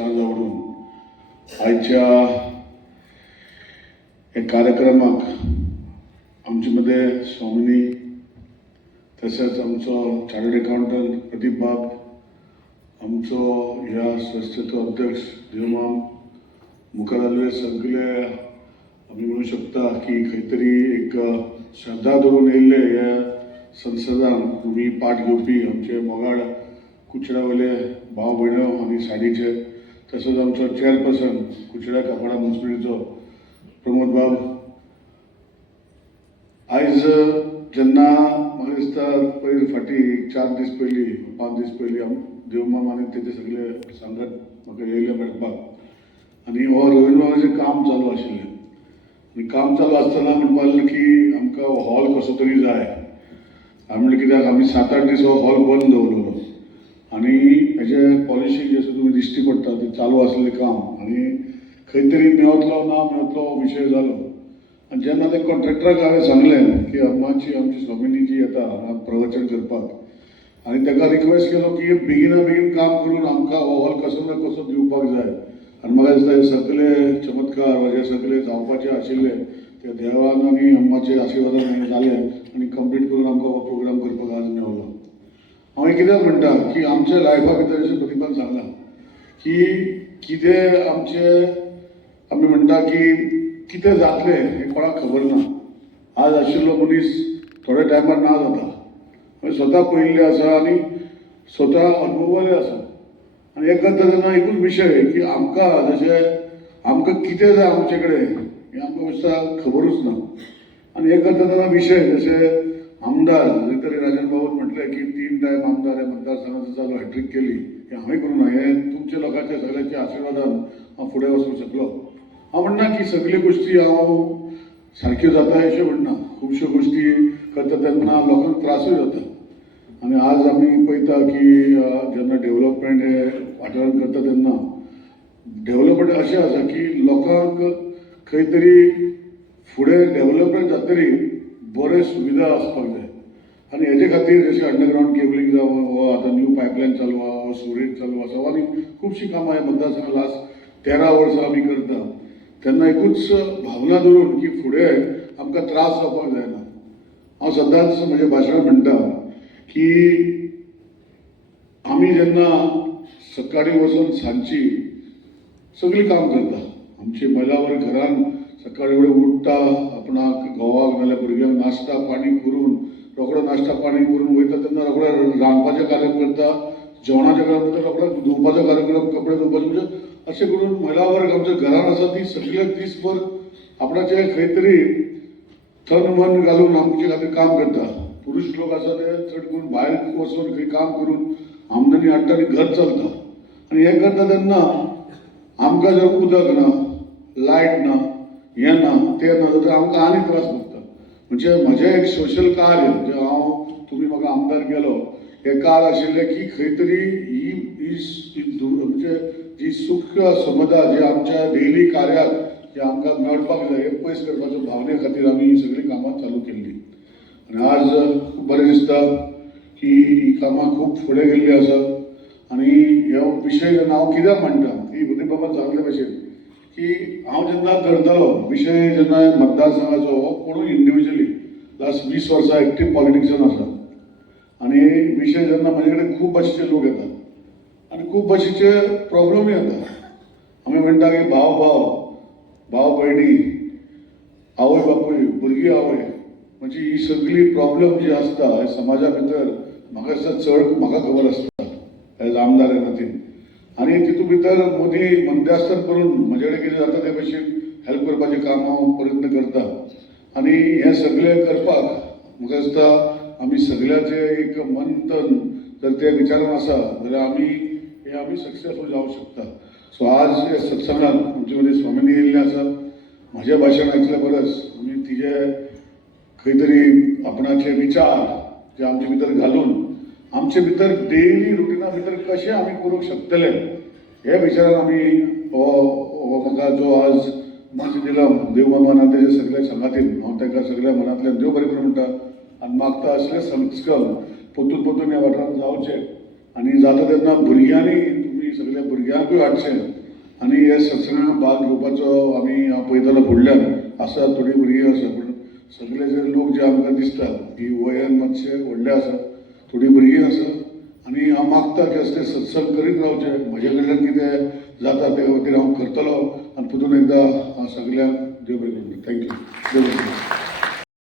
सांज आवडून आजच्या हे कार्यक्रमाक आमचे मध्ये स्वामिनी तसेच आमचो चार्टर्ड अकाउंटंट प्रदीप बाब, आमचो ह्या संस्थेचो अध्यक्ष देवमाम, मुखार आलेले सगळे आम्ही म्हणू शकता की खंय तरी एक श्रद्धा धरून येयल्ले ह्या संसदान तुमी पाठ घेवपी आमचे मोगाळ कुचड्यावयले भाव भयणो आनी साडीचे, तसोच आमचो चेअरपर्सन कुचड्या कापाडा म्युनिसिपालिटीचो प्रमोद बाब. आयज जेन्ना म्हाका दिसता पयर फाटी 4 दीस पयलीं 5 दीस पयलीं देवमाम आनी तेजे सगळे सांगत म्हाका येयले मेळपाक आनी हो रवींद्रभवनाचें काम चालू आशिल्लें आनी काम चालू आसतना म्हणपाक लागलें की आमकां हॉल कसो तरी जाय. हांवें म्हणलें कित्याक आमी 7-8 दीस हो हॉल बंद दवरलेलो आनी हेजे पॉलिशींग जें तुमी दिश्टी पडटा तें चालू आसलें काम आनी खंय तरी मेवतलो ना मेवतलो हो विशय जालो. आनी जेन्ना ते कॉन्ट्रॅक्टराक हांवें सांगलें की आमची स्वामिनी जी येता हांगा प्रवचन करपाक आनी ताका रिक्वेस्ट केलो की बेगिना बेगीन काम करून आमकां हो हॉल कसो ना कसो दिवपाक जाय. आनी म्हाका दिसता हे सगळे चमत्कार वा जे सगळे जावपाचे आशिल्ले ते देवान आनी अम्माचे आशिर्वादान जाले आनी कंप्लीट करून आमकां हो प्रोग्राम करपाक आज मेवलो. हांवें कित्याक म्हणटा की आमच्या लायफा भितर अशें प्रदीपान सांगलां की कितें आमचे आमी म्हणटा की कितें जातलें हें कोणाक खबर ना. आज आशिल्लो मनीस थोड्या टायमार ना जाता. हांवें स्वता पळयल्लें आसा आनी स्वता अनुभवलें आसा आनी एक करता तेन्ना एकूच विशय की आमकां जशें आमकां कितें जाय आमचे कडेन हें आमकां दिसता खबरूच ना. आनी एक करता तेन्ना विशय जशे आमदार जरी तरी राजन बाबून म्हटलें की 3 टायम आमदार हे मतदारसंघाचो चालू हॅट्रीक केली हें हांवें करूं ना. हें तुमच्या लोकांच्या सगळ्यांच्या आशिर्वादान हांव फुडें वचूंक शकलो. हांव म्हणना की सगळ्यो गोश्टी हांव सारक्यो जाता अशें म्हणना. खुबश्यो गोश्टी करता तेन्ना लोकांक त्रासूय जाता आनी आज आमी पळयता की जेन्ना डेव्हलपमेंट हे वाठारांत करता तेन्ना डेव्हलपमेंट अशें आसा की लोकांक खंय तरी फुडें डेव्हलपमेंट जातरी बरे सुविधा आसपाक जाय आनी हेजे खातीर जशें अंडरग्रावंड केबलींग जावं हो आतां न्यू पायपलायन चालू आहा, हो स्टोरेज चालू आसा आनी खुबशीं कामां हे मतदारसंघात लास्ट 13 वर्सां आमी करता तेन्ना एकूच भावना धरून की फुडें आमकां त्रास जावपाक जायना. हांव सदांच म्हज्या भाशणांत म्हणटा की आमी जेन्ना सकाळीं वचून सांजची सगळीं काम करता. आमची महिलावर घरान सकाळी वेळेर उठता, आपणाक घोवाक नाल्यार भुरग्यांक नाश्ता पाणी करून रोखडो नाश्ता पाणी करून वयता तेन्ना रोखडो रांदपाचें कार्यक्रम करता, जेवणाचें कार्यक्रम करता, रोखडो धुवपाचो कार्यक्रम, कपडे धुवपाचे म्हणजे अशें करून महिला वर्ग आमच्या घरान आसा ती सगळे दिसभर आपणाचें खंय तरी तन मन घालून आमचे खातीर काम करता. पुरुश लोक आसा ते चड करून भायर वचून खंय काम करून आमदनी हाडटा आनी घर चलता आनी हें करता तेन्ना आमकां जर उदक ना, लायट ना, हें ना तें ना जाल्यार आमकां आनी त्रास भोगता. म्हणजे म्हजें एक सोशल कार्य जें हांव तुमी म्हाका आमदार केलो हें काळ आशिल्लें की खंय तरी ही म्हणजे जी सुख समता जी आमच्या डेली कार्याक जे आमकां मेळपाक जाय हें पयस करपाच्या भावने खातीर आमी ही सगळीं कामां चालू केल्लीं आनी आज खूब बरें दिसता की ही कामां खूब फुडें गेल्लीं आसा. आनी ह्यो विशय जेन्ना हांव कित्याक म्हणटा की प्रदीप बाबान सांगले भशेन की हांव जेन्ना करतलो विशय जेन्ना मतदारसंघाचो हो कोणूय इंडिविज्युअली लास्ट 20 वर्सां एक्टीव पॉलिटिक्सान आसा आनी विशय जेन्ना म्हजे कडेन खूब भाशेचे लोक येतात आनी खूब भाशेचे प्रॉब्लमूय येता. आमी म्हणटा की भाव भयणी, आवय बापूय, भुरगीं आवय म्हणजे ही सगळी प्रॉब्लेम जी आसता हे समाजा भितर म्हाका दिसता चड म्हाका खबर आसता एज आमदार ह्या खातीर. आनी तितूंत भितर मोदी मध्यस्थन करून म्हजे कडेन कितें जाता ते भशेन हेल्प करपाचें काम हांव प्रयत्न करता आनी हें सगळें करपाक म्हाका दिसता आमी सगळ्याचे एक मंथन जर ते विचारान आसा जाल्यार आमी सक्सेसफूल जावंक शकता. सो आज हे सत्संगात आमचे मदीं स्वामिनी येयल्ले आसा. म्हाजें भाशण आयकल्या परस आमी तिजे खंय तरी आपणाचे विचार जे आमचे भितर घालून आमचे भितर डेली रुटिना भितर कशें आमी करूंक शकतले हे विचारान आमी हो म्हाका जो आज मंच दिला देवमामान आनी तेजे सगळ्या संगातीन हांव ताका सगळ्या मनांतल्यान देव बरें करूं म्हणटा आनी मागता असले संस्कार पोतून ह्या वाठारांत जावचे आनी जाता तेन्ना भुरग्यांनी तुमी की सगळ्या भुरग्यांकूय हाडचें आनी हे सत्संगाक भाग घेवपाचो आमी हांव पळयतालो फुडल्यान आसा थोडी भुरगीं आसा पूण सगळे जे लोक जे आमकां दिसता की वयान मातशे व्हडले आसा थोडी भुरगीं आसा आनी हांव मागता की असले सत्संग करीत रावचे म्हजे कडल्यान कितें जाता ते खातीर हांव करतलो आनी परतून एकदां हांव सगळ्यांक देव बरें करूं थँक्यू देव बरें करूं